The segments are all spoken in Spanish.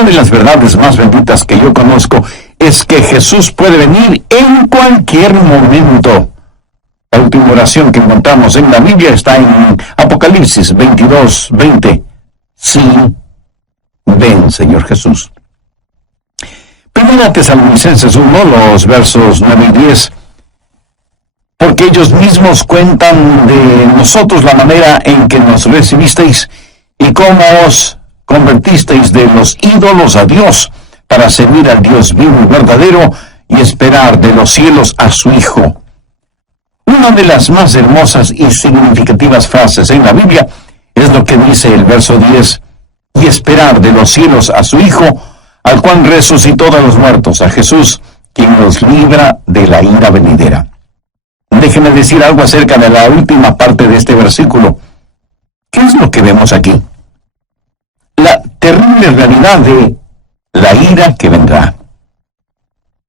Una de las verdades más benditas que yo conozco es que Jesús puede venir en cualquier momento. La última oración que encontramos en la Biblia está en Apocalipsis 22:20. Sí, ven, Señor Jesús. Primera Tesalonicenses 1, los versos 9 y 10. Porque ellos mismos cuentan de nosotros la manera en que nos recibisteis y cómo os convertisteis de los ídolos a Dios para servir al Dios vivo y verdadero y esperar de los cielos a su Hijo. Una de las más hermosas y significativas frases en la Biblia es lo que dice el verso 10, y esperar de los cielos a su Hijo, al cual resucitó de los muertos, a Jesús, quien nos libra de la ira venidera. Déjeme decir algo acerca de la última parte de este versículo. ¿Qué es lo que vemos aquí? La terrible realidad de la ira que vendrá.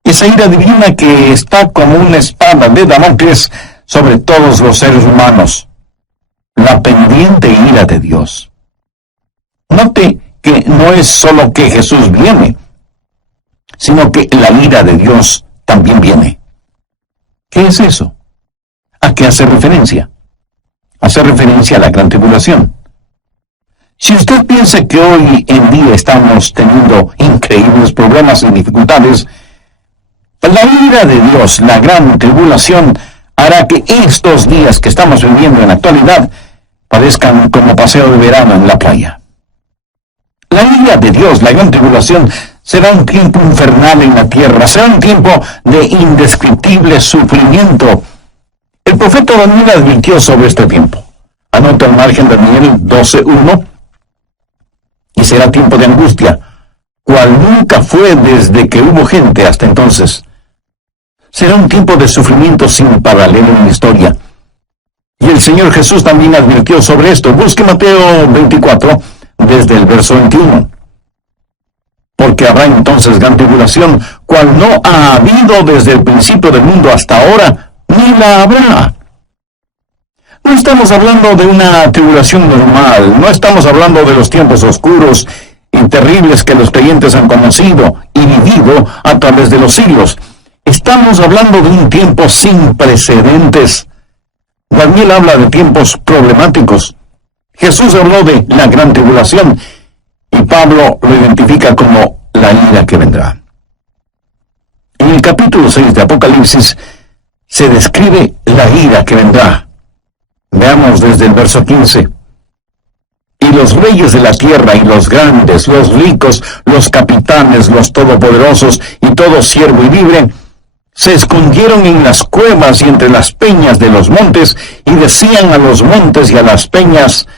Esa ira divina que está como una espada de Damocles sobre todos los seres humanos. La pendiente ira de Dios. Note que no es solo que Jesús viene, sino que la ira de Dios también viene. ¿Qué es eso? ¿A qué hace referencia? Hace referencia a la gran tribulación. Si usted piensa que hoy en día estamos teniendo increíbles problemas y dificultades, la ira de Dios, la gran tribulación, hará que estos días que estamos viviendo en la actualidad parezcan como paseo de verano en la playa. La ira de Dios, la gran tribulación, será un tiempo infernal en la tierra, será un tiempo de indescriptible sufrimiento. El profeta Daniel advirtió sobre este tiempo. Anota al margen Daniel 12:1. Y será tiempo de angustia, cual nunca fue desde que hubo gente hasta entonces. Será un tiempo de sufrimiento sin paralelo en la historia. Y el Señor Jesús también advirtió sobre esto. Busque Mateo 24, desde el verso 21. Porque habrá entonces gran tribulación, cual no ha habido desde el principio del mundo hasta ahora, ni la habrá. No estamos hablando de una tribulación normal, no estamos hablando de los tiempos oscuros y terribles que los creyentes han conocido y vivido a través de los siglos. Estamos hablando de un tiempo sin precedentes. Daniel habla de tiempos problemáticos. Jesús habló de la gran tribulación y Pablo lo identifica como la ira que vendrá. En el capítulo 6 de Apocalipsis se describe la ira que vendrá. Veamos desde el verso 15. Y los reyes de la tierra y los grandes, los ricos, los capitanes, los todopoderosos y todo siervo y libre, se escondieron en las cuevas y entre las peñas de los montes y decían a los montes y a las peñas: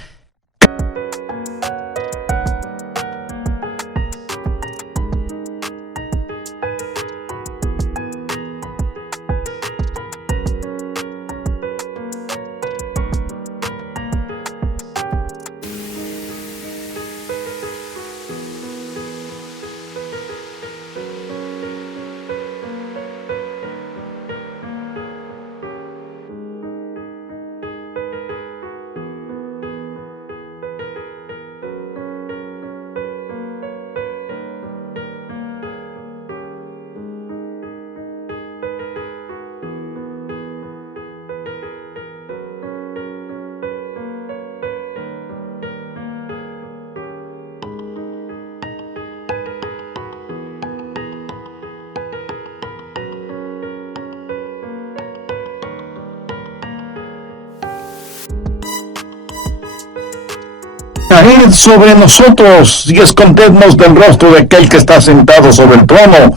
caed sobre nosotros y escondednos del rostro de aquel que está sentado sobre el trono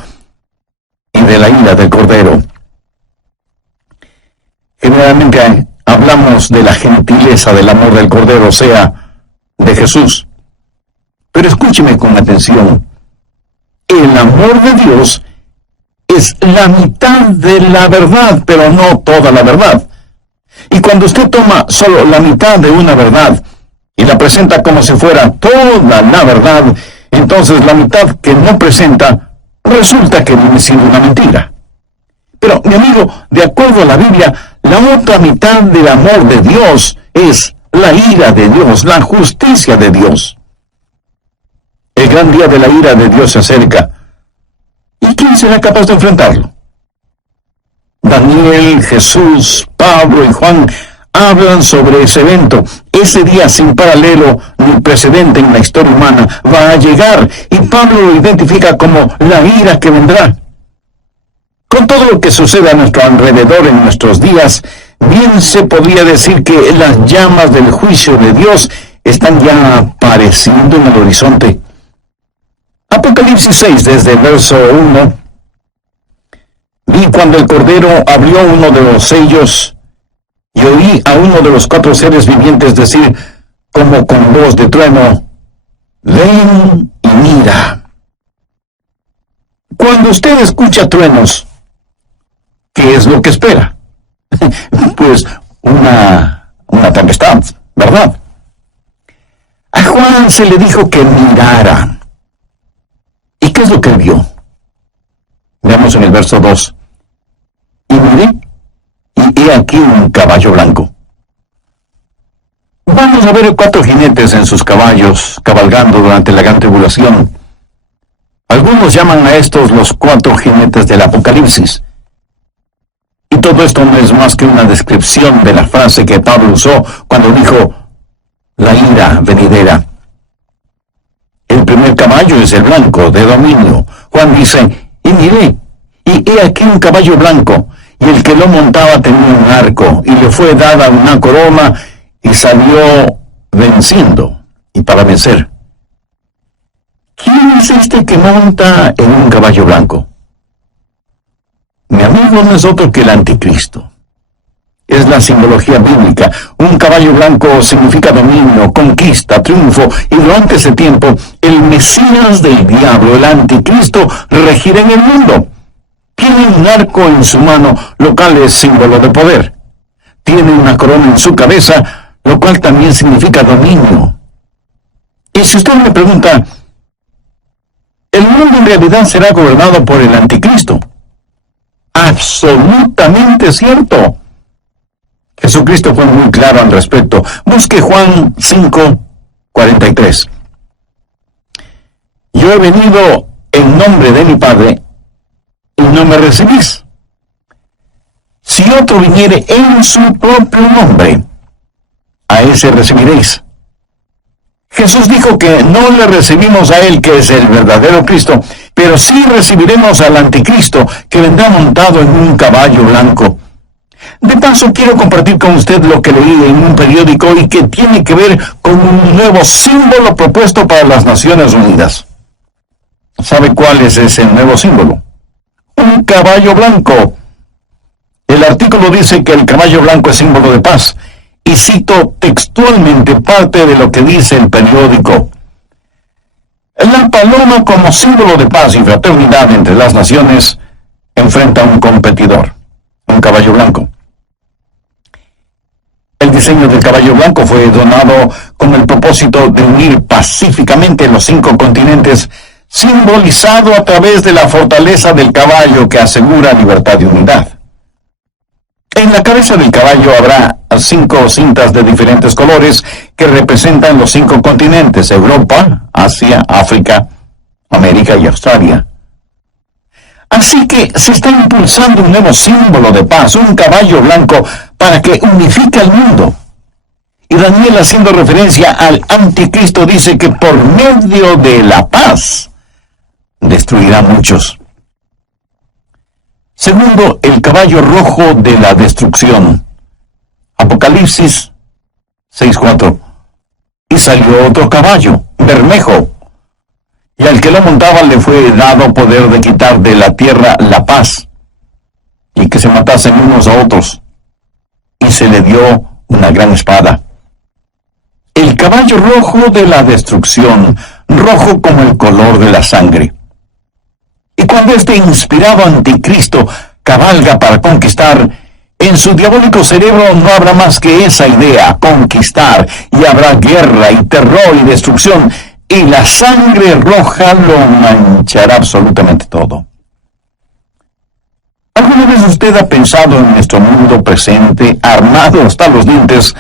y de la ira del Cordero. Generalmente hablamos de la gentileza del amor del Cordero, o sea, de Jesús. Pero escúcheme con atención. El amor de Dios es la mitad de la verdad, pero no toda la verdad. Y cuando usted toma solo la mitad de una verdad y la presenta como si fuera toda la verdad, entonces la mitad que no presenta resulta que viene siendo una mentira. Pero, mi amigo, de acuerdo a la Biblia, la otra mitad del amor de Dios es la ira de Dios, la justicia de Dios. El gran día de la ira de Dios se acerca. ¿Y quién será capaz de enfrentarlo? Daniel, Jesús, Pablo y Juan hablan sobre ese evento. Ese día sin paralelo ni precedente en la historia humana va a llegar, y Pablo lo identifica como la ira que vendrá. Con todo lo que sucede a nuestro alrededor en nuestros días, bien se podría decir que las llamas del juicio de Dios están ya apareciendo en el horizonte. Apocalipsis 6, desde el verso 1. Vi cuando el Cordero abrió uno de los sellos, y oí a uno de los 4 seres vivientes decir, como con voz de trueno, ven y mira. Cuando usted escucha truenos, ¿qué es lo que espera? Pues una tempestad, ¿verdad? A Juan se le dijo que mirara. ¿Y qué es lo que él vio? Veamos en el verso 2. Y miré, y he aquí un caballo blanco. Vamos a ver 4 jinetes en sus caballos, cabalgando durante la gran tribulación. Algunos llaman a estos los 4 jinetes del Apocalipsis. Y todo esto no es más que una descripción de la frase que Pablo usó cuando dijo, la ira venidera. El primer caballo es el blanco, de dominio. Juan dice, y miré, y he aquí un caballo blanco, y el que lo montaba tenía un arco, y le fue dada una corona, y salió venciendo, y para vencer. ¿Quién es este que monta en un caballo blanco? Mi amigo no es otro que el anticristo. Es la simbología bíblica. Un caballo blanco significa dominio, conquista, triunfo, y durante ese tiempo, el Mesías del diablo, el anticristo, regirá en el mundo. Tiene un arco en su mano, lo cual es símbolo de poder. Tiene una corona en su cabeza, lo cual también significa dominio. Y si usted me pregunta, ¿el mundo en realidad será gobernado por el anticristo? Absolutamente cierto. Jesucristo fue muy claro al respecto. Busque Juan 5:43. Yo he venido en nombre de mi Padre, y no me recibís. Si otro viniere en su propio nombre, a ese recibiréis. Jesús dijo que no le recibimos a él, que es el verdadero Cristo, pero sí recibiremos al anticristo, que vendrá montado en un caballo blanco. De paso, quiero compartir con usted lo que leí en un periódico y que tiene que ver con un nuevo símbolo propuesto para las Naciones Unidas. ¿Sabe cuál es ese nuevo símbolo? Un caballo blanco. El artículo dice que el caballo blanco es símbolo de paz, y cito textualmente parte de lo que dice el periódico. La paloma, como símbolo de paz y fraternidad entre las naciones, enfrenta a un competidor, un caballo blanco. El diseño del caballo blanco fue donado con el propósito de unir pacíficamente los 5 continentes, simbolizado a través de la fortaleza del caballo que asegura libertad y unidad. En la cabeza del caballo habrá 5 cintas de diferentes colores que representan los 5 continentes: Europa, Asia, África, América y Australia. Así que se está impulsando un nuevo símbolo de paz, un caballo blanco, para que unifique al mundo. Y Daniel, haciendo referencia al anticristo, dice que por medio de la paz destruirá a muchos. Segundo, el caballo rojo de la destrucción. Apocalipsis 6:4. Y salió otro caballo, bermejo, y al que lo montaba le fue dado poder de quitar de la tierra la paz, y que se matasen unos a otros, y se le dio una gran espada. El caballo rojo de la destrucción, rojo como el color de la sangre. Y cuando este inspirado anticristo cabalga para conquistar, en su diabólico cerebro no habrá más que esa idea, conquistar, y habrá guerra y terror y destrucción, y la sangre roja lo manchará absolutamente todo. ¿Alguna vez usted ha pensado en nuestro mundo presente, armado hasta los dientes,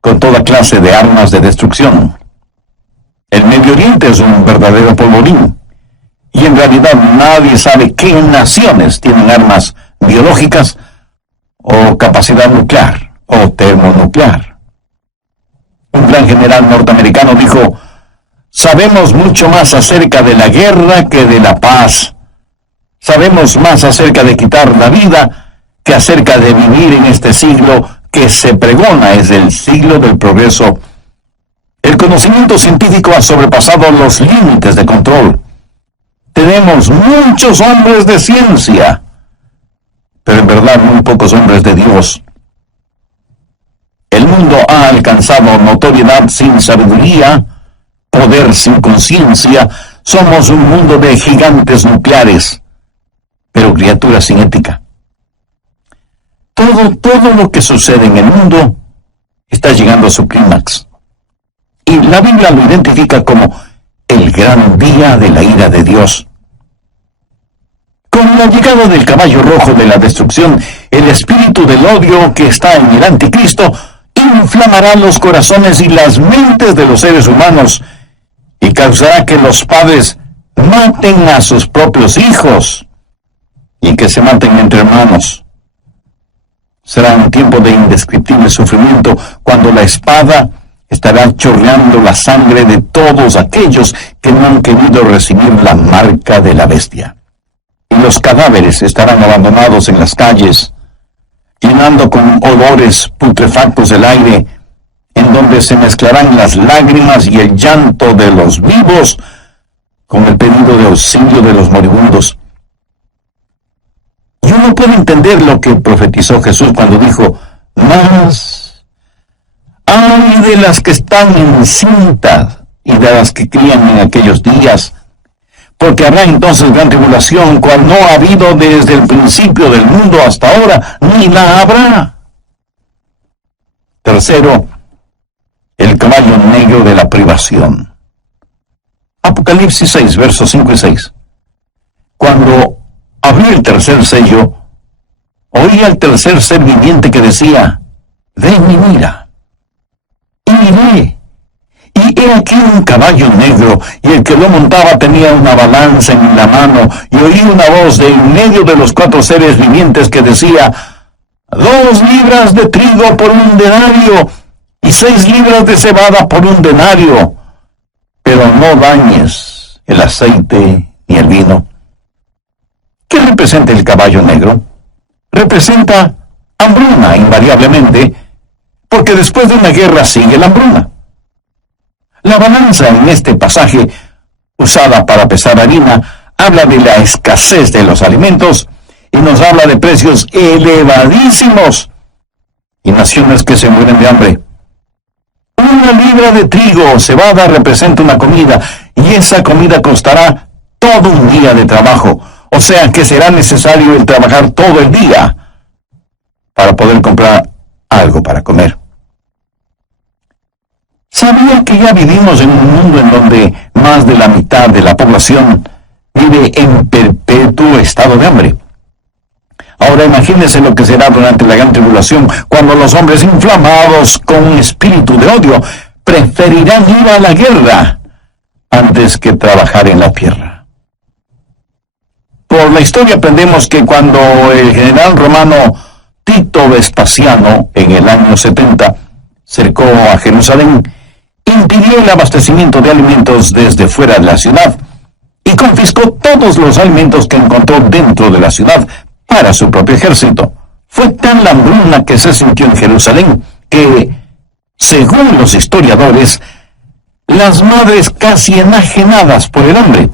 con toda clase de armas de destrucción? El Medio Oriente es un verdadero polvorín. Y en realidad nadie sabe qué naciones tienen armas biológicas o capacidad nuclear o termonuclear. Un gran general norteamericano dijo: sabemos mucho más acerca de la guerra que de la paz. Sabemos más acerca de quitar la vida que acerca de vivir en este siglo que se pregona es el siglo del progreso. El conocimiento científico ha sobrepasado los límites de control. Tenemos muchos hombres de ciencia, pero en verdad muy pocos hombres de Dios. El mundo ha alcanzado notoriedad sin sabiduría, poder sin conciencia. Somos un mundo de gigantes nucleares, pero criaturas sin ética. Todo lo que sucede en el mundo está llegando a su clímax. Y la Biblia lo identifica como el gran día de la ira de Dios. Con la llegada del caballo rojo de la destrucción, el espíritu del odio que está en el anticristo inflamará los corazones y las mentes de los seres humanos y causará que los padres maten a sus propios hijos y que se maten entre hermanos. Será un tiempo de indescriptible sufrimiento cuando la espada estará chorreando la sangre de todos aquellos que no han querido recibir la marca de la bestia. Y los cadáveres estarán abandonados en las calles, llenando con olores putrefactos el aire, en donde se mezclarán las lágrimas y el llanto de los vivos con el pedido de auxilio de los moribundos. Y uno puede entender lo que profetizó Jesús cuando dijo: mas ay de las que están encintas y de las que crían en aquellos días, porque habrá entonces gran tribulación, cual no ha habido desde el principio del mundo hasta ahora, ni la habrá. Tercero, el caballo negro de la privación. Apocalipsis 6, versos 5 y 6. Cuando abrí el tercer sello, oí al tercer ser viviente que decía: ven y mira. Y miré, y he aquí un caballo negro, y el que lo montaba tenía una balanza en la mano, y oí una voz de en medio de los 4 seres vivientes que decía: 2 libras de trigo por 1 denario, y 6 libras de cebada por 1 denario, pero no dañes el aceite ni el vino. ¿Qué representa el caballo negro? Representa hambruna, invariablemente, porque después de una guerra sigue la hambruna. La balanza en este pasaje, usada para pesar harina, habla de la escasez de los alimentos y nos habla de precios elevadísimos y naciones que se mueren de hambre. 1 libra de trigo o cebada representa una comida, y esa comida costará todo un día de trabajo, o sea que será necesario el trabajar todo el día para poder comprar algo para comer. ¿Sabía que ya vivimos en un mundo en donde más de la mitad de la población vive en perpetuo estado de hambre? Ahora imagínense lo que será durante la gran tribulación, cuando los hombres inflamados con un espíritu de odio preferirán ir a la guerra antes que trabajar en la tierra. Por la historia aprendemos que cuando el general romano Tito Vespasiano, en el año 70, cercó a Jerusalén, impidió el abastecimiento de alimentos desde fuera de la ciudad y confiscó todos los alimentos que encontró dentro de la ciudad para su propio ejército. Fue tan la hambruna que se sintió en Jerusalén que, según los historiadores, las madres casi enajenadas por el hambre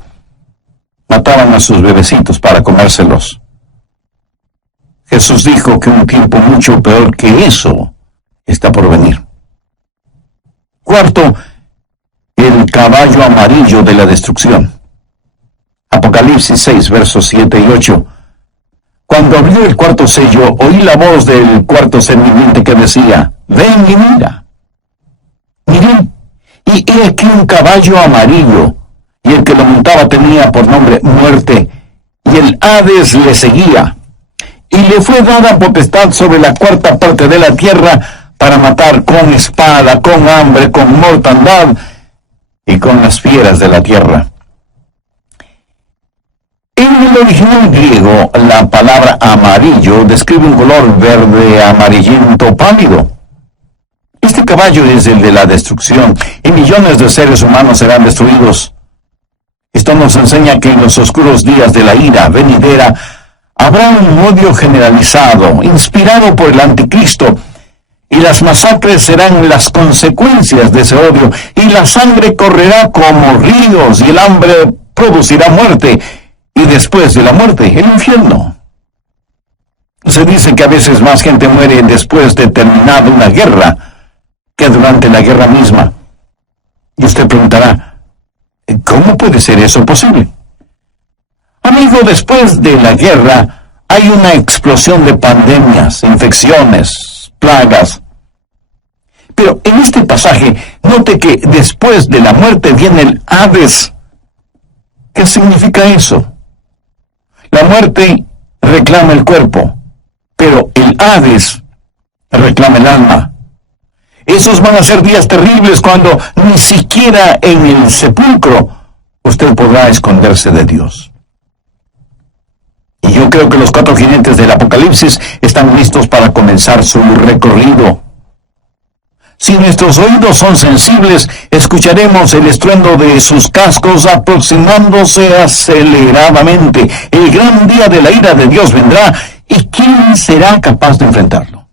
mataban a sus bebecitos para comérselos. Jesús dijo que un tiempo mucho peor que eso está por venir. Cuarto, el caballo amarillo de la destrucción. Apocalipsis 6, versos 7 y 8. Cuando abrió el 4º sello, oí la voz del 4º ser viviente que decía: ven y mira. Miré, y he aquí un caballo amarillo, y el que lo montaba tenía por nombre Muerte, y el Hades le seguía. Y le fue dada potestad sobre la 4ª parte de la tierra para matar con espada, con hambre, con mortandad, y con las fieras de la tierra. En el original griego, la palabra amarillo describe un color verde amarillento pálido. Este caballo es el de la destrucción, y millones de seres humanos serán destruidos. Esto nos enseña que en los oscuros días de la ira venidera habrá un odio generalizado, inspirado por el anticristo, y las masacres serán las consecuencias de ese odio, y la sangre correrá como ríos, y el hambre producirá muerte, y después de la muerte, el infierno. Se dice que a veces más gente muere después de terminada una guerra que durante la guerra misma. Y usted preguntará, ¿cómo puede ser eso posible? Amigo, después de la guerra hay una explosión de pandemias, infecciones, plagas. Pero en este pasaje, note que después de la muerte viene el Hades. ¿Qué significa eso? La muerte reclama el cuerpo, pero el Hades reclama el alma. Esos van a ser días terribles cuando ni siquiera en el sepulcro usted podrá esconderse de Dios. Y yo creo que los 4 jinetes del Apocalipsis están listos para comenzar su recorrido. Si nuestros oídos son sensibles, escucharemos el estruendo de sus cascos aproximándose aceleradamente. El gran día de la ira de Dios vendrá, ¿y quién será capaz de enfrentarlo?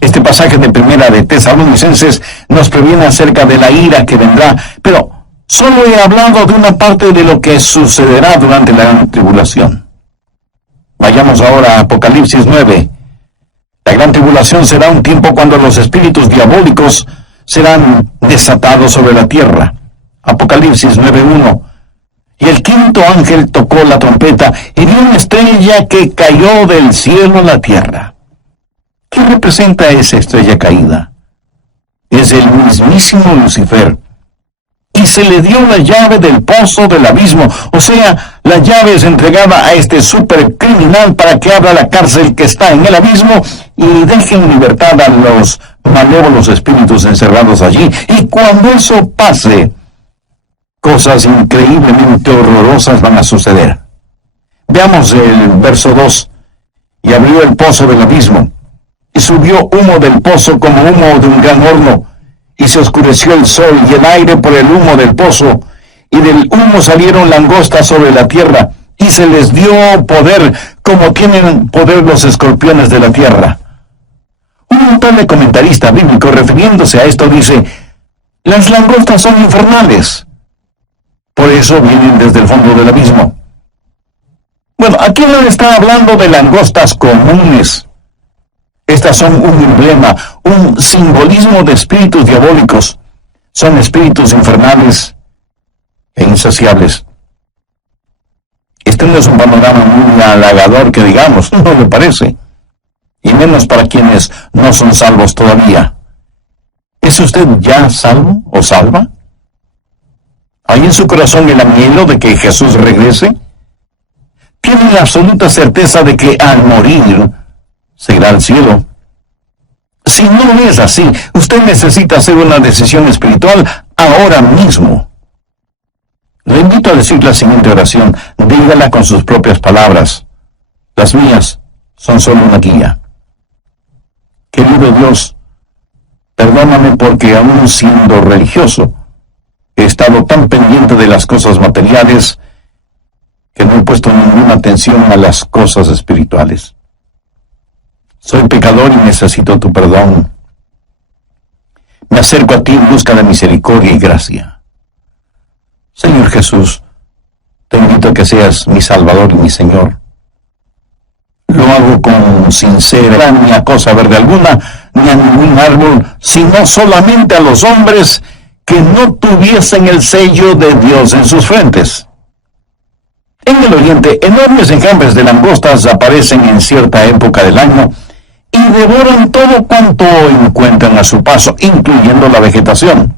Este pasaje de Primera de Tesalonicenses nos previene acerca de la ira que vendrá, pero solo he hablado de una parte de lo que sucederá durante la gran tribulación. Vayamos ahora a Apocalipsis 9. La gran tribulación será un tiempo cuando los espíritus diabólicos serán desatados sobre la tierra. Apocalipsis 9:1. Y el quinto ángel tocó la trompeta y vio una estrella que cayó del cielo a la tierra. ¿Qué representa esa estrella caída? Es el mismísimo Lucifer. Y se le dio la llave del pozo del abismo, o sea, la llave es entregada a este supercriminal para que abra la cárcel que está en el abismo y deje en libertad a los malévolos espíritus encerrados allí. Y cuando eso pase, cosas increíblemente horrorosas van a suceder. Veamos el verso 2. Y abrió el pozo del abismo, y subió humo del pozo como humo de un gran horno, y se oscureció el sol y el aire por el humo del pozo, y del humo salieron langostas sobre la tierra, y se les dio poder como tienen poder los escorpiones de la tierra. Un notable comentarista bíblico refiriéndose a esto dice, las langostas son infernales, por eso vienen desde el fondo del abismo. Bueno, aquí no está hablando de langostas comunes. Estas son un emblema, un simbolismo de espíritus diabólicos. Son espíritus infernales e insaciables. Este no es un panorama muy halagador que digamos, no me parece. Y menos para quienes no son salvos todavía. ¿Es usted ya salvo o salva? ¿Hay en su corazón el anhelo de que Jesús regrese? ¿Tiene la absoluta certeza de que al morir se irá al cielo? Si no es así, usted necesita hacer una decisión espiritual ahora mismo. Le invito a decir la siguiente oración. Dígala con sus propias palabras. Las mías son solo una guía. Querido Dios, perdóname porque aún siendo religioso, he estado tan pendiente de las cosas materiales que no he puesto ninguna atención a las cosas espirituales. Soy pecador y necesito tu perdón. Me acerco a ti en busca de misericordia y gracia. Señor Jesús, te invito a que seas mi Salvador y mi Señor. Lo hago con sincera, ni a cosa verde alguna, ni a ningún árbol, sino solamente a los hombres que no tuviesen el sello de Dios en sus frentes. En el oriente, enormes enjambres de langostas aparecen en cierta época del año y devoran todo cuanto encuentran a su paso, incluyendo la vegetación.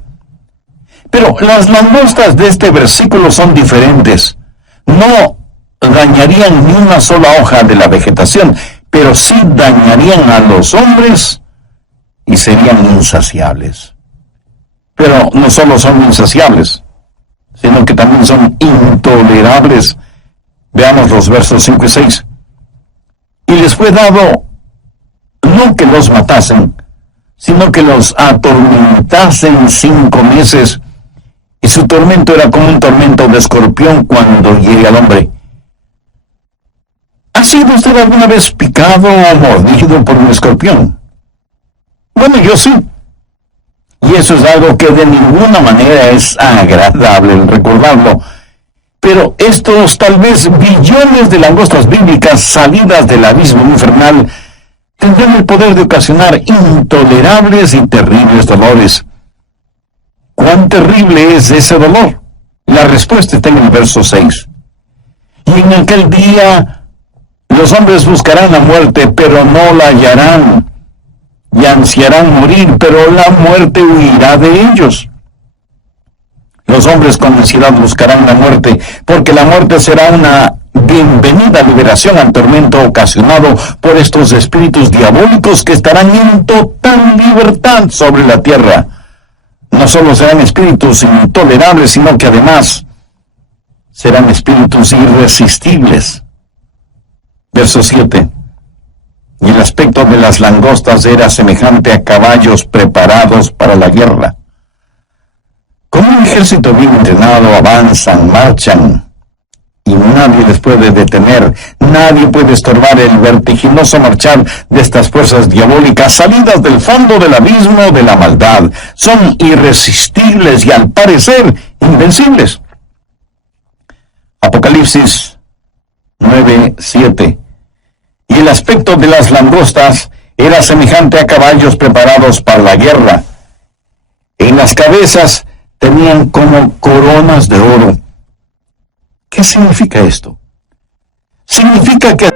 Pero las langostas de este versículo son diferentes. No dañarían ni una sola hoja de la vegetación, pero sí dañarían a los hombres y serían insaciables. Pero no solo son insaciables, sino que también son intolerables. Veamos los versos 5 y 6. Y les fue dado no que los matasen, sino que los atormentasen 5 meses, y su tormento era como un tormento de escorpión cuando llegue al hombre. ¿Ha sido usted alguna vez picado o mordido por un escorpión? Bueno, yo sí. Y eso es algo que de ninguna manera es agradable el recordarlo. Pero estos tal vez billones de langostas bíblicas salidas del abismo infernal tendrán el poder de ocasionar intolerables y terribles dolores. ¿Cuán terrible es ese dolor? La respuesta está en el verso 6. Y en aquel día los hombres buscarán la muerte, pero no la hallarán. Y ansiarán morir, pero la muerte huirá de ellos. Los hombres con ansiedad buscarán la muerte, porque la muerte será una bienvenida liberación al tormento ocasionado por estos espíritus diabólicos que estarán en total libertad sobre la tierra. No solo serán espíritus intolerables, sino que además serán espíritus irresistibles. Verso 7. Y el aspecto de las langostas era semejante a caballos preparados para la guerra. Como un ejército bien entrenado, avanzan, marchan, y nadie les puede detener, nadie puede estorbar el vertiginoso marchar de estas fuerzas diabólicas salidas del fondo del abismo de la maldad. Son irresistibles y al parecer invencibles. Apocalipsis 9:7. Y el aspecto de las langostas era semejante a caballos preparados para la guerra. En las cabezas tenían como coronas de oro. ¿Qué significa esto? Significa que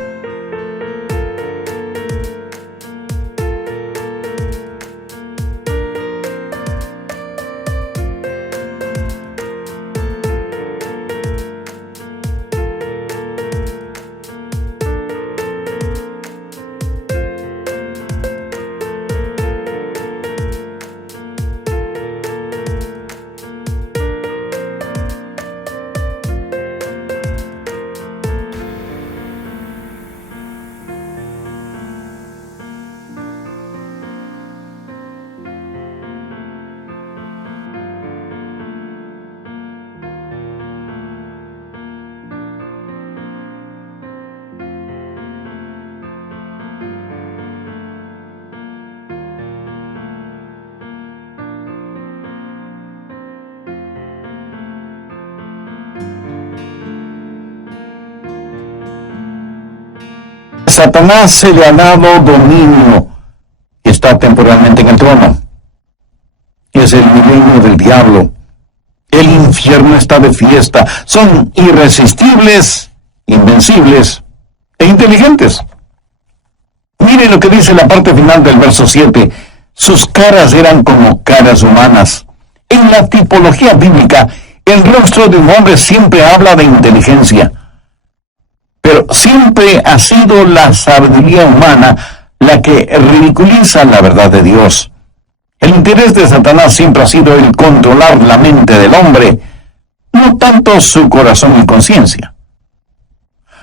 Satanás se le ha dado dominio y está temporalmente en el trono. Es el milenio del diablo. El infierno está de fiesta. Son irresistibles, invencibles e inteligentes. Mire lo que dice la parte final del verso 7. Sus caras eran como caras humanas. En la tipología bíblica, el rostro de un hombre siempre habla de inteligencia. Pero siempre ha sido la sabiduría humana la que ridiculiza la verdad de Dios. El interés de Satanás siempre ha sido el controlar la mente del hombre, no tanto su corazón y conciencia.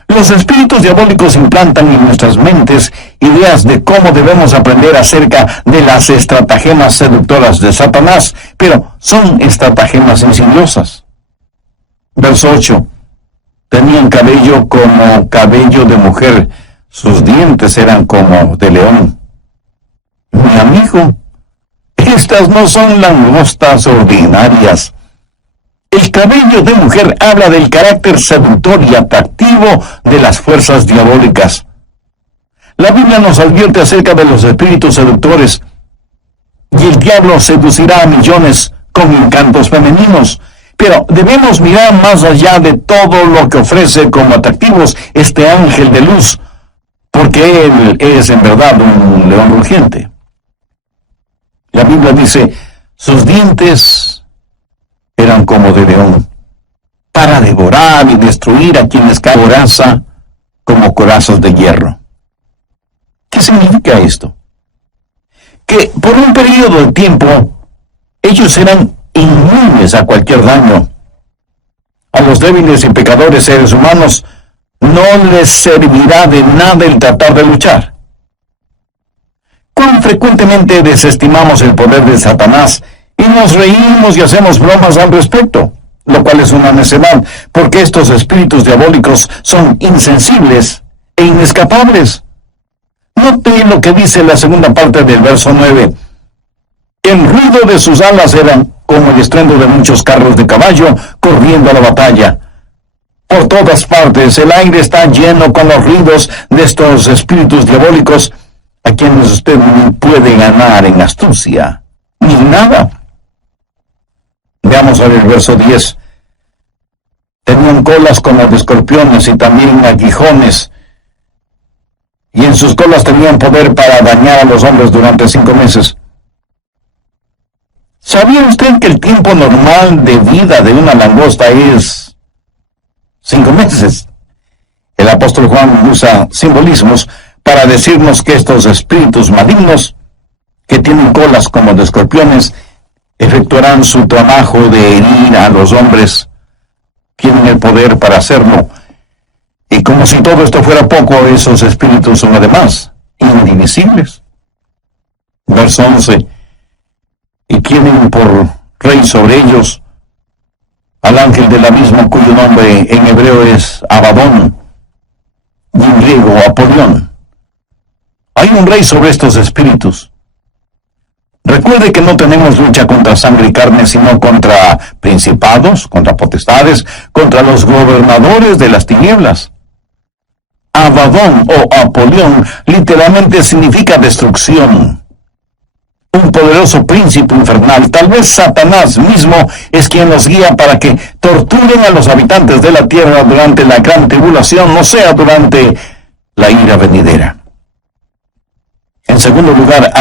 Los espíritus diabólicos implantan en nuestras mentes ideas de cómo debemos aprender acerca de las estratagemas seductoras de Satanás, pero son estratagemas insidiosas. Verso 8. Tenían cabello como cabello de mujer, sus dientes eran como de león. Mi amigo, estas no son langostas ordinarias. El cabello de mujer habla del carácter seductor y atractivo de las fuerzas diabólicas. La Biblia nos advierte acerca de los espíritus seductores, y el diablo seducirá a millones con encantos femeninos. Pero debemos mirar más allá de todo lo que ofrece como atractivos este ángel de luz, porque él es en verdad un león rugiente. La Biblia dice, sus dientes eran como de león, para devorar y destruir a quienes caen coraza como corazas de hierro. ¿Qué significa esto? Que por un periodo de tiempo Ellos eran inmunes a cualquier daño. A los débiles y pecadores seres humanos no les servirá de nada el tratar de luchar. ¿Cuán frecuentemente desestimamos el poder de Satanás y nos reímos y hacemos bromas al respecto? Lo cual es una necedad, porque estos espíritus diabólicos son insensibles e inescapables. Note lo que dice la segunda parte del verso 9. El ruido de sus alas era como el estruendo de muchos carros de caballo corriendo a la batalla. Por todas partes el aire está lleno con los ruidos de estos espíritus diabólicos, a quienes usted no puede ganar en astucia, ni nada. Veamos ahora el verso 10. Tenían colas como de escorpiones y también aguijones, y en sus colas tenían poder para dañar a los hombres durante 5 meses. ¿Sabía usted que el tiempo normal de vida de una langosta es 5 meses? El apóstol Juan usa simbolismos para decirnos que estos espíritus malignos, que tienen colas como de escorpiones, efectuarán su trabajo de herir a los hombres. Tienen el poder para hacerlo. Y como si todo esto fuera poco, esos espíritus son además indivisibles. Verso 11. Y tienen por rey sobre ellos al ángel del abismo, cuyo nombre en hebreo es Abadón y en griego Apolión. Hay un rey sobre estos espíritus. Recuerde que no tenemos lucha contra sangre y carne, sino contra principados, contra potestades, contra los gobernadores de las tinieblas. Abadón o Apolión literalmente significa destrucción. Un poderoso príncipe infernal, tal vez Satanás mismo, es quien los guía para que torturen a los habitantes de la tierra durante la gran tribulación, o sea, durante la ira venidera. En segundo lugar,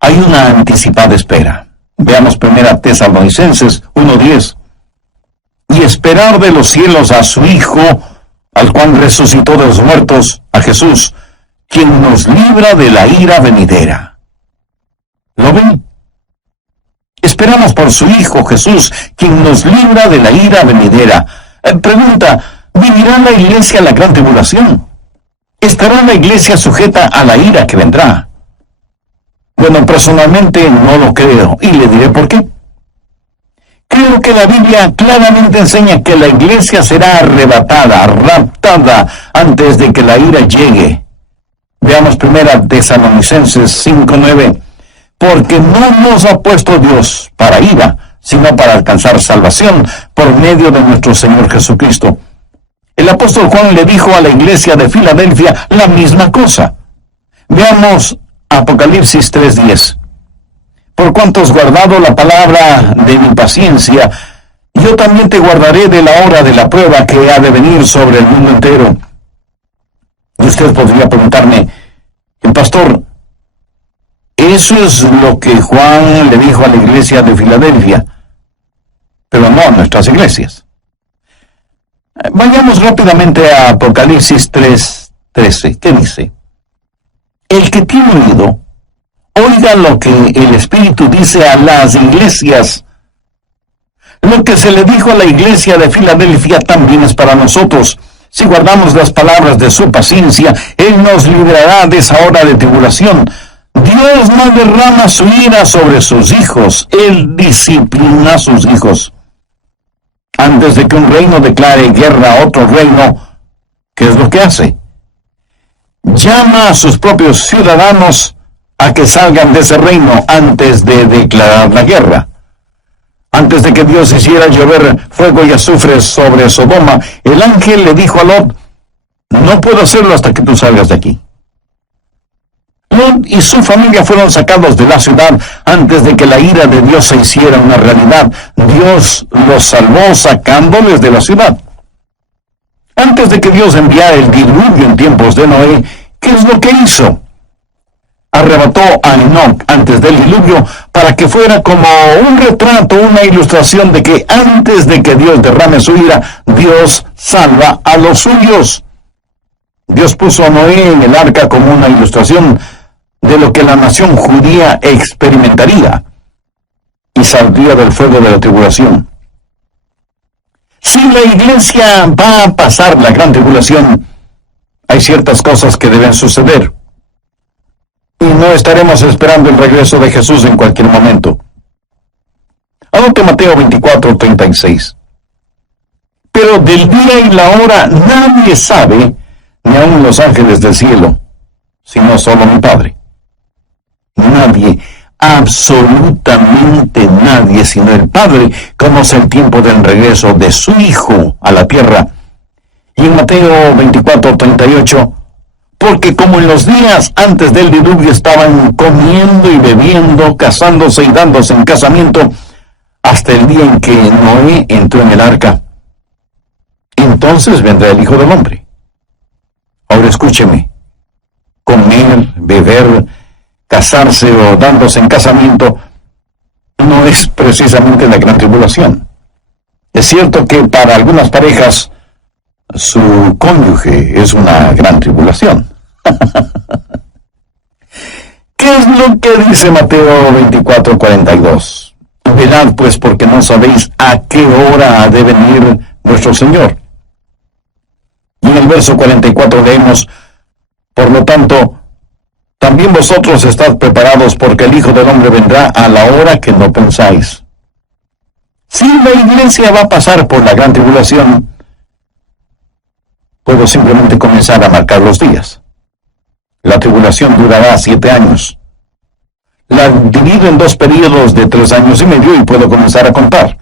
hay una anticipada espera. Veamos 1 Tesalonicenses 1:10. Y esperar de los cielos a su Hijo, al cual resucitó de los muertos, a Jesús, quien nos libra de la ira venidera. ¿Lo ven? Esperamos por su Hijo Jesús, quien nos libra de la ira venidera. Pregunta, ¿vivirá la iglesia la gran tribulación? ¿Estará la iglesia sujeta a la ira que vendrá? Bueno, personalmente no lo creo, y le diré por qué. Creo que la Biblia claramente enseña que la iglesia será arrebatada, raptada, antes de que la ira llegue. Veamos 1 Tesalonicenses 5:9. Porque no nos ha puesto Dios para ira, sino para alcanzar salvación por medio de nuestro Señor Jesucristo. El apóstol Juan le dijo a la iglesia de Filadelfia la misma cosa. Veamos Apocalipsis 3:10. Por cuanto has guardado la palabra de mi paciencia, yo también te guardaré de la hora de la prueba que ha de venir sobre el mundo entero. Y usted podría preguntarme, pastor, eso es lo que Juan le dijo a la iglesia de Filadelfia, pero no a nuestras iglesias. Vayamos rápidamente a Apocalipsis 3:13. ¿Qué dice? El que tiene oído, oiga lo que el Espíritu dice a las iglesias. Lo que se le dijo a la iglesia de Filadelfia también es para nosotros. Si guardamos las palabras de su paciencia, Él nos librará de esa hora de tribulación. Dios no derrama su ira sobre sus hijos, Él disciplina a sus hijos. Antes de que un reino declare guerra a otro reino, ¿qué es lo que hace? Llama a sus propios ciudadanos a que salgan de ese reino antes de declarar la guerra. Antes de que Dios hiciera llover fuego y azufre sobre Sodoma, el ángel le dijo a Lot, no puedo hacerlo hasta que tú salgas de aquí. Lot y su familia fueron sacados de la ciudad antes de que la ira de Dios se hiciera una realidad. Dios los salvó sacándoles de la ciudad. Antes de que Dios enviara el diluvio en tiempos de Noé, ¿qué es lo que hizo? Arrebató a Enoc antes del diluvio para que fuera como un retrato, una ilustración de que antes de que Dios derrame su ira, Dios salva a los suyos. Dios puso a Noé en el arca como una ilustración de lo que la nación judía experimentaría. y saldría del fuego de la tribulación. Si la iglesia va a pasar la gran tribulación, hay ciertas cosas que deben suceder. Y no estaremos esperando el regreso de Jesús en cualquier momento. Anote Mateo 24:36. Pero del día y la hora nadie sabe, ni aun los ángeles del cielo, sino solo mi Padre. Nadie, absolutamente nadie, sino el Padre, conoce el tiempo del regreso de su Hijo a la tierra. Y en Mateo 24:38, porque como en los días antes del diluvio estaban comiendo y bebiendo, casándose y dándose en casamiento, hasta el día en que Noé entró en el arca, entonces vendrá el Hijo del Hombre. Ahora escúcheme, comer, beber, casarse o dándose en casamiento no es precisamente la gran tribulación. Es cierto que para algunas parejas su cónyuge es una gran tribulación. ¿Qué es lo que dice Mateo 24:42? Velad pues, porque no sabéis a qué hora ha de venir nuestro Señor. Y en el verso 44 leemos, por lo tanto, también vosotros estad preparados, porque el Hijo del Hombre vendrá a la hora que no pensáis. Si la iglesia va a pasar por la gran tribulación, puedo simplemente comenzar a marcar los días. La tribulación durará 7 años. La divido en 2 periodos de 3 años y medio y puedo comenzar a contar.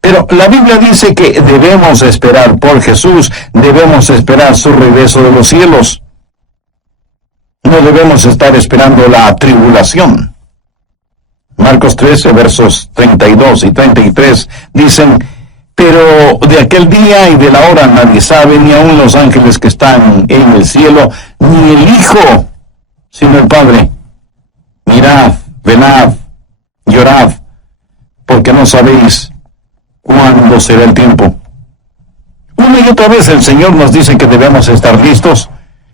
Pero la Biblia dice que debemos esperar por Jesús, debemos esperar su regreso de los cielos. No debemos estar esperando la tribulación. Marcos 13, versos 32 y 33 dicen, pero de aquel día y de la hora nadie sabe, ni aun los ángeles que están en el cielo, ni el Hijo, sino el Padre. Mirad, velad, llorad, porque no sabéis cuándo será el tiempo. Una y otra vez el Señor nos dice que debemos estar listos.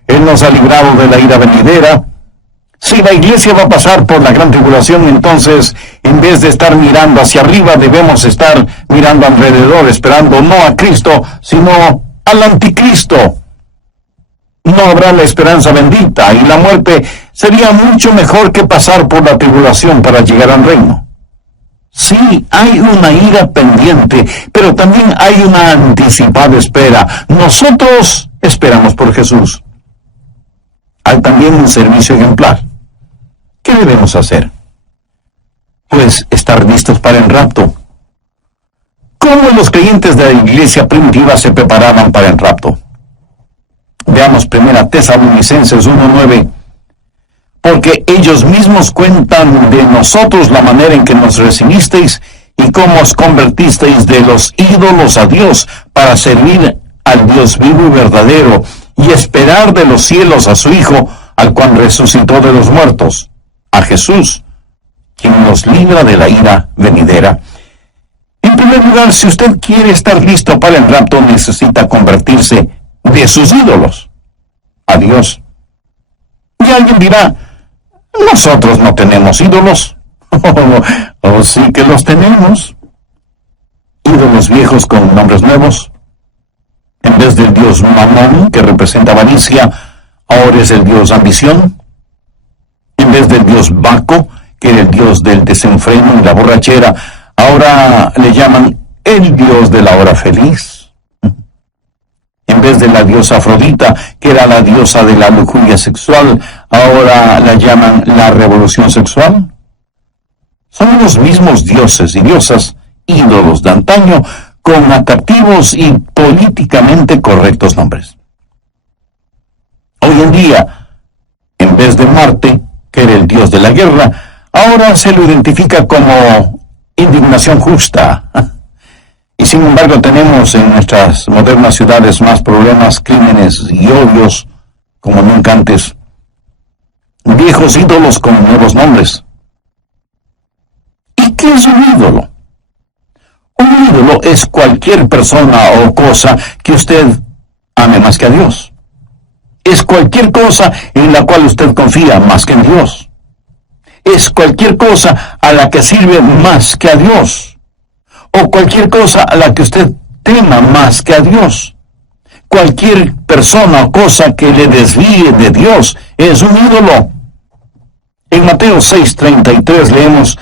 Él nos ha librado de la ira venidera. Si la iglesia va a pasar por la gran tribulación, entonces, en vez de estar mirando hacia arriba, debemos estar mirando alrededor, esperando no a Cristo, sino al anticristo. No habrá la esperanza bendita, y la muerte sería mucho mejor que pasar por la tribulación para llegar al reino. Sí, hay una ira pendiente, pero también hay una anticipada espera. Nosotros esperamos por Jesús. Hay también un servicio ejemplar. ¿Qué debemos hacer? Pues estar listos para el rapto. ¿Cómo los creyentes de la iglesia primitiva se preparaban para el rapto? Veamos 1 Tesalonicenses 1:9. Porque ellos mismos cuentan de nosotros la manera en que nos recibisteis y cómo os convertisteis de los ídolos a Dios para servir al Dios vivo y verdadero y esperar de los cielos a su Hijo, al cual resucitó de los muertos, a Jesús, quien nos libra de la ira venidera. En primer lugar, si usted quiere estar listo para el rapto, necesita convertirse de sus ídolos a Dios. Y alguien dirá, nosotros no tenemos ídolos. Oh, sí que los tenemos. Ídolos viejos con nombres nuevos. En vez del dios Mamón, que representa avaricia, ahora es el dios ambición. En vez del dios Baco, que era el dios del desenfreno y la borrachera, ahora le llaman el dios de la hora feliz. En vez de la diosa Afrodita, que era la diosa de la lujuria sexual, ahora la llaman la revolución sexual. Son los mismos dioses y diosas, ídolos de antaño, con atractivos y políticamente correctos nombres. Hoy en día, en vez de Marte, que era el dios de la guerra, ahora se lo identifica como indignación justa. Y sin embargo tenemos en nuestras modernas ciudades más problemas, crímenes y odios como nunca antes. Viejos ídolos con nuevos nombres. ¿Y qué es un ídolo? Un ídolo es cualquier persona o cosa que usted ame más que a Dios. Es cualquier cosa en la cual usted confía más que en Dios. es cualquier cosa a la que sirve más que a Dios, o cualquier cosa a la que usted tema más que a Dios. Cualquier persona o cosa que le desvíe de Dios es un ídolo. En Mateo 6:33 leemos: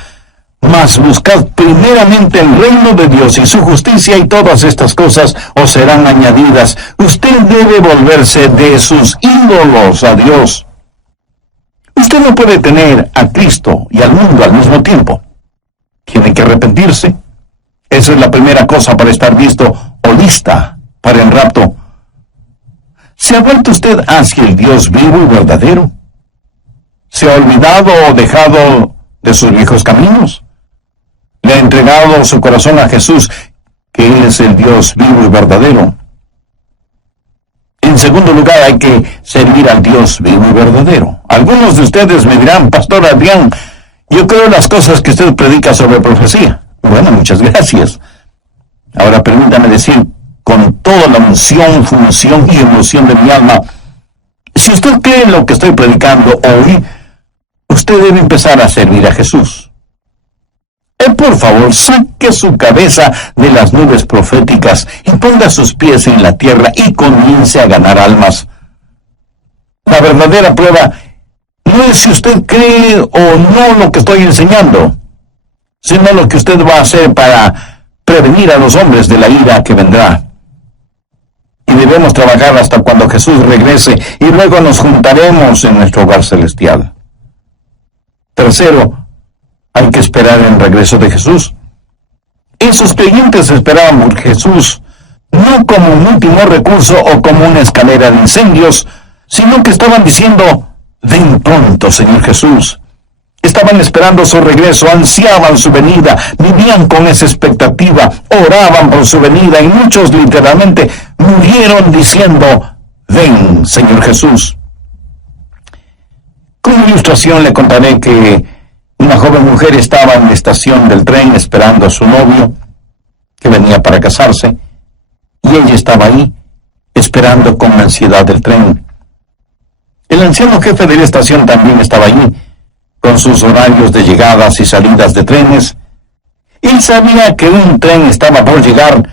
mas buscad primeramente el reino de Dios y su justicia, y todas estas cosas os serán añadidas. Usted debe volverse de sus ídolos a Dios. Usted no puede tener a Cristo y al mundo al mismo tiempo. Tiene que arrepentirse. Esa es la primera cosa para estar listo o lista para el rapto. ¿Se ha vuelto usted hacia el Dios vivo y verdadero? ¿Se ha olvidado o dejado de sus viejos caminos? ¿Le ha entregado su corazón a Jesús, que Él es el Dios vivo y verdadero? En segundo lugar, hay que servir al Dios vivo y verdadero. Algunos de ustedes me dirán: Pastor Adrián, yo creo las cosas que usted predica sobre profecía. Bueno, muchas gracias. Ahora permítame decir con toda la unción, función y emoción de mi alma, si usted cree en lo que estoy predicando hoy, usted debe empezar a servir a Jesús. Por favor, saque su cabeza de las nubes proféticas y ponga sus pies en la tierra y comience a ganar almas. La verdadera prueba no es si usted cree o no lo que estoy enseñando, sino lo que usted va a hacer para prevenir a los hombres de la ira que vendrá. Y debemos trabajar hasta cuando Jesús regrese, y luego nos juntaremos en nuestro hogar celestial. Tercero, hay que esperar el regreso de Jesús. Esos creyentes esperaban por Jesús, no como un último recurso o como una escalera de incendios, sino que estaban diciendo: ven pronto, Señor Jesús. Estaban esperando su regreso, ansiaban su venida, vivían con esa expectativa, oraban por su venida, y muchos literalmente murieron diciendo: ven, Señor Jesús. Como ilustración le contaré que una joven mujer estaba en la estación del tren esperando a su novio, que venía para casarse, y ella estaba ahí, esperando con ansiedad el tren. El anciano jefe de la estación también estaba allí, con sus horarios de llegadas y salidas de trenes. Él sabía que un tren estaba por llegar,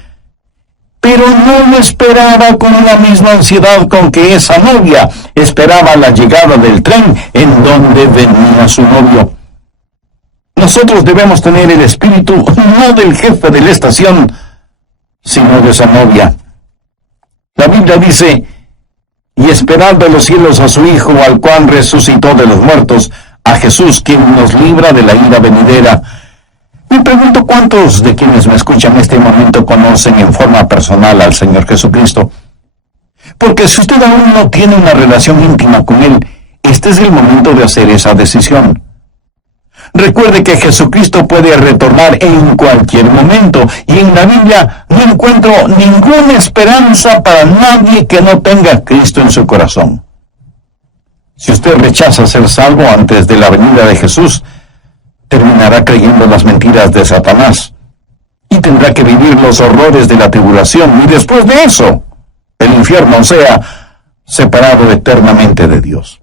pero no lo esperaba con la misma ansiedad con que esa novia esperaba la llegada del tren en donde venía su novio. Nosotros debemos tener el espíritu no del jefe de la estación, sino de esa novia. La Biblia dice: y esperad de los cielos a su Hijo, al cual resucitó de los muertos, a Jesús, quien nos libra de la ira venidera. Me pregunto cuántos de quienes me escuchan en este momento conocen en forma personal al Señor Jesucristo. Porque si usted aún no tiene una relación íntima con Él, este es el momento de hacer esa decisión. Recuerde que Jesucristo puede retornar en cualquier momento, y en la Biblia no encuentro ninguna esperanza para nadie que no tenga a Cristo en su corazón. Si usted rechaza ser salvo antes de la venida de Jesús, terminará creyendo las mentiras de Satanás, y tendrá que vivir los horrores de la tribulación, y después de eso, el infierno, o sea, separado eternamente de Dios.